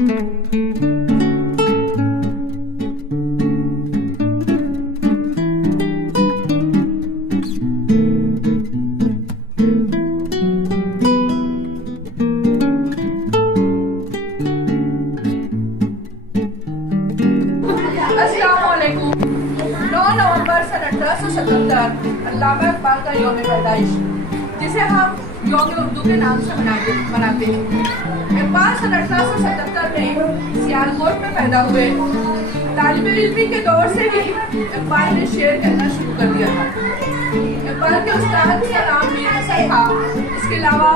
अस्सलामुअलैकुम। 9 नवंबर सन 1877 अल्लामा इकबाल का यौम पैदाइश, जिसे हम यौम उर्दू के नाम से मनाते हैं। इकबाल सन 1877 में सियालकोट में पैदा हुए। तालिबे इल्मी के दौर से ही इकबाल ने शेर कहना शुरू कर दिया था। इकबाल के उस्ताद का नाम मीर हसन था। इसके अलावा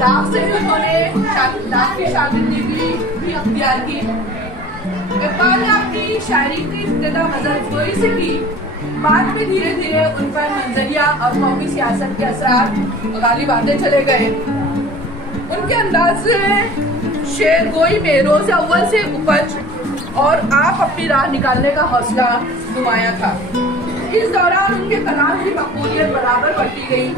डाक से भी उन्होंने डाक की शागिर्दी भी अख्तियार की। इकबाल ने अपनी शायरी की इब्तिदा मज़हबगोई से की। बाद में धीरे धीरे उन पर मंजरिया और कौमी सियासत के असरार गालिब आते चले गए। उनके अंदाज शेर गोई में रोज़ अव्वल से उपज और आप अपनी राह निकालने का हौसला नुमाया था। इस दौरान उनके कलाम की मकबूलियत बराबर बढ़ती गई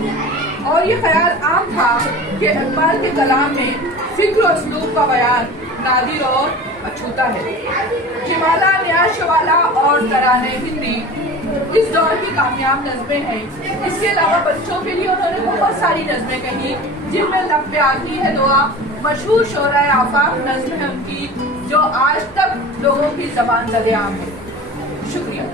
और ये ख्याल आम था कि इकबाल के कलाम में फिक्र और उसलूब का बयान नादिर और अछूता है। हिमाला, न्याशवाला और तराने हिंदी इस दौर की कामयाब नज़में हैं। इसके अलावा बच्चों के लिए उन्होंने बहुत सारी नज़में कही, जिनमें लब पे आती है दुआ मशहूर शोरा आफाक नज़्म है उनकी, जो आज तक लोगों की ज़बान ज़द-ए-आम है। शुक्रिया।